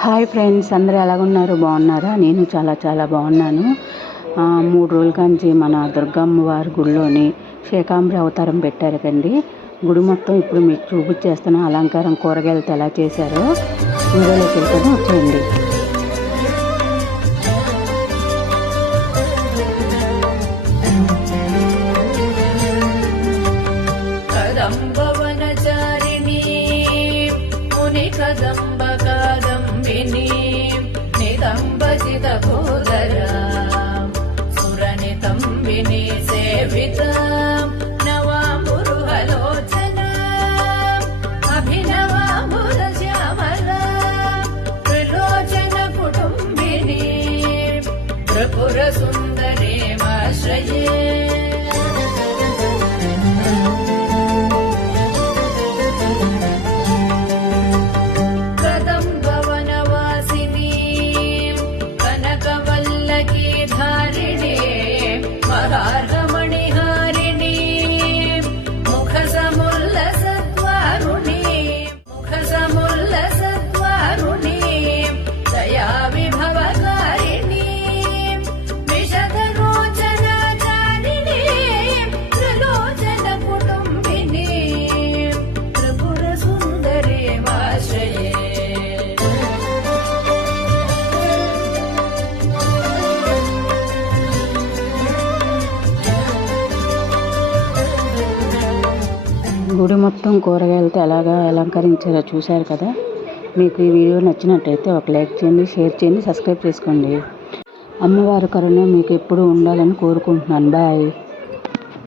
Hi friends, అందరూ ఎలాగున్నారు? బాగున్నారా? నేను చాలా చాలా బాగున్నాను. 3 రోజుల కాంచి మన దుర్గమ్మ వారి గుడిలోని శాకాంబరి అవతారం పెట్టారు కండి. గుడి మొత్తం ఇప్పుడు మీకు చూపించేస్తాను. అలంకారం కూరగాయలతో ఎలా చేశారో వీడియోలోకి వెళ్తాను, వచ్చేయండి. గుడి మొత్తం కూరగాయలతో ఎలాగా అలంకరించారో చూశారు కదా. మీకు ఈ వీడియో నచ్చినట్టయితే ఒక లైక్ చేయండి, షేర్ చేయండి, సబ్స్క్రైబ్ చేసుకోండి. అమ్మవారి కరుణ మీకు ఎప్పుడూ ఉండాలని కోరుకుంటున్నాను. బాయ్.